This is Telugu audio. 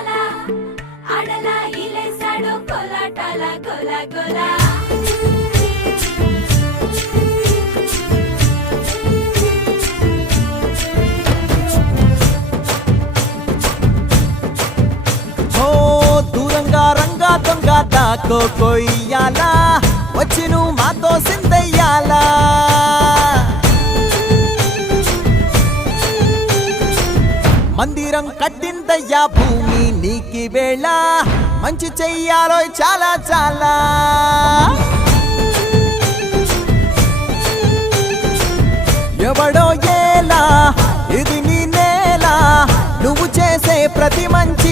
ఆడాలా ఆడలా ఇలేసాడు కోలాటాల గోల గోల దూరంగా రంగా దొంగ దాకో కొయ్యాలా వచ్చి నువ్వు మాతో సిందయ్యాలా మందిరం కట్టిందయ్యా భూమి నీకి వేళ మంచి చెయ్యాలో చాలా చాలా ఎవడో ఏలా ఇది నీ నేల నువ్వు చేసే ప్రతి మంచి